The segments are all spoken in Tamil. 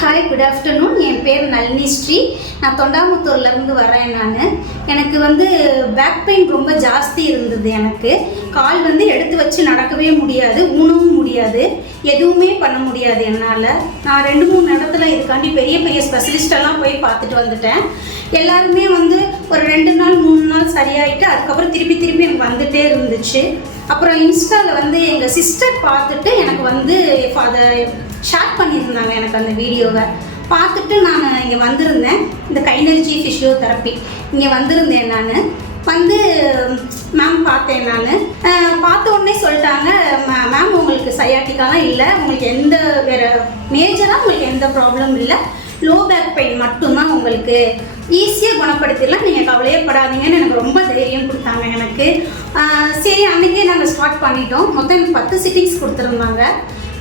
Hi, good afternoon. என் பேர் நளினி ஸ்ரீ. நான் தொண்டாமுத்தூர்லேருந்து வரேன். எனக்கு பேக் பெயின் ரொம்ப ஜாஸ்தி இருந்தது. எனக்கு கால் எடுத்து வச்சு நடக்கவே முடியாது, ஊனவும் முடியாது, எதுவுமே பண்ண முடியாது என்னால். நான் 2-3 இடத்துல இதுக்காண்டி பெரிய பெரிய ஸ்பெஷலிஸ்டெல்லாம் போய் பார்த்துட்டு வந்துட்டேன். எல்லாருமே ஒரு 2 நாள் 3 நாள் சரியாயிட்டு அதுக்கப்புறம் திருப்பி எனக்கு வந்துகிட்டே இருந்துச்சு. அப்புறம் இன்ஸ்டாவில் எங்கள் சிஸ்டர் பார்த்துட்டு எனக்கு அதை ஷேர் பண்ணியிருந்தாங்க. எனக்கு அந்த வீடியோவை பார்த்துட்டு நான் இங்கே வந்திருந்தேன். இந்த கைனர்ஜி ஃபிசியோதெரப்பி இங்கே வந்திருந்தேன். நான் மேம் பார்த்தேன். நான் பார்த்த உடனே சொல்லிட்டாங்க, மேம் உங்களுக்கு சயாட்டிக்காலாம் இல்லை, உங்களுக்கு எந்த வேறு மேஜராக உங்களுக்கு எந்த ப்ராப்ளம் இல்லை, லோ பேக் பெயின் மட்டும்தான், உங்களுக்கு ஈஸியாக குணப்படுத்திடலாம், நீங்கள் கவலையே படாதீங்கன்னு எனக்கு ரொம்ப தைரியம் கொடுத்தாங்க. எனக்கு சரி, அன்றைக்கே நாங்கள் ஸ்டார்ட் பண்ணிட்டோம். மொத்தம் எனக்கு 10 சிட்டிங்ஸ் கொடுத்துருந்தாங்க.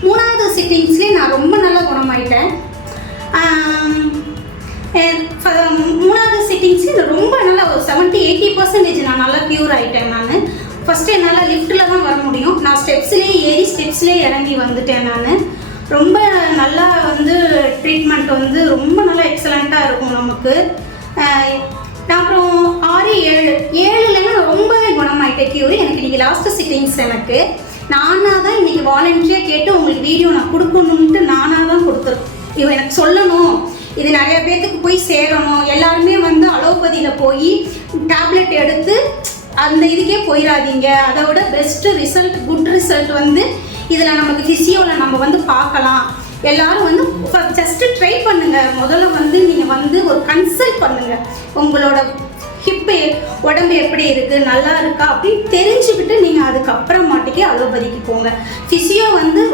3வது சிட்டிங்ஸ்லேயே நான் ரொம்ப நல்லா குணமாயிட்டேன். 3வது சிட்டிங்ஸ்லேயே ரொம்ப நல்லா ஒரு 70-80% நான் நல்லா க்யூர் ஆகிட்டேன். நான் ஃபஸ்ட்டு என்னால் லிஃப்ட்டில் தான் வர முடியும். நான் ஸ்டெப்ஸ்லேயே ஏறி ஸ்டெப்ஸ்லேயே இறங்கி வந்துட்டேன். நான் ரொம்ப நல்லா ட்ரீட்மெண்ட் ரொம்ப நல்லா எக்ஸலண்ட்டாக இருக்கும் நமக்கு. அப்புறம் 6-7 ரொம்பவே குணமாயிட்டேன் க்யூர். எனக்கு இன்றைக்கி லாஸ்ட்டு சிட்டிங்ஸ் எனக்கு நானாக தான் இன்றைக்கி வாலண்டியாக கேட்டு உங்களுக்கு வீடியோ நான் கொடுக்கணுன்ட்டு நானாக தான் கொடுத்துருக்கேன். எனக்கு சொல்லணும், இது நிறைய பேர்த்துக்கு போய் சேரணும். எல்லாருமே அலோபதியில் போய் டேப்லெட் எடுத்து அந்த இதுக்கே போயிடாதீங்க. அதோட பெஸ்ட்டு ரிசல்ட், குட் ரிசல்ட் இதில் நமக்கு ஃபிசியோவில் நம்ம பார்க்கலாம். எல்லோரும் ஜஸ்ட்டு ட்ரை பண்ணுங்கள். முதல்ல நீங்கள் ஒரு கன்சல்ட் பண்ணுங்கள். உங்களோட ஹிப்பு உடம்பு எப்படி இருக்குது, நல்லா இருக்கா அப்படின்னு தெரிஞ்சுக்கிட்டு நீங்கள் அதுக்கப்புறமாட்டிக்கே அலோபதிக்கு போங்க. ஃபிசியோ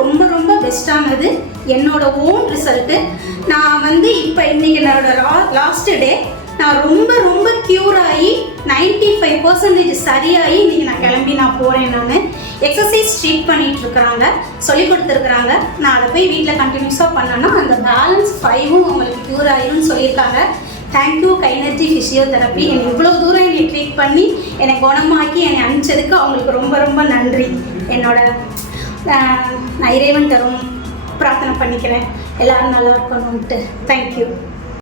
ரொம்ப ரொம்ப பெஸ்ட்டானது. என்னோட ஓன் ரிசல்ட்டு. நான் இப்போ இன்றைக்கி என்னோட லாஸ்ட்டு டே. நான் ரொம்ப ரொம்ப க்யூர் ஆகி 95% சரியாகி இன்றைக்கி நான் கிளம்பி போகிறேன். நான் எக்ஸசைஸ் ட்ரீட் பண்ணிகிட்ருக்குறாங்க, சொல்லி கொடுத்துருக்குறாங்க. நான் அதை போய் வீட்டில் கண்டினியூஸாக பண்ணேன்னா அந்த பேலன்ஸ் 5ம் உங்களுக்கு க்யூர் ஆகிரும்னு சொல்லியிருக்காங்க. Thank you Kinergy physiotherapy. என்னை இவ்வளோ தூரம் என்னை ட்ரீட் பண்ணி என்னை குணமாக்கி என்னை அனுப்பிச்சதுக்கு அவங்களுக்கு ரொம்ப ரொம்ப நன்றி. நான் இறைவன் தரும் பிரார்த்தனை பண்ணிக்கிறேன், எல்லோரும் நல்லா இருக்கணும்ன்ட்டு. தேங்க்யூ.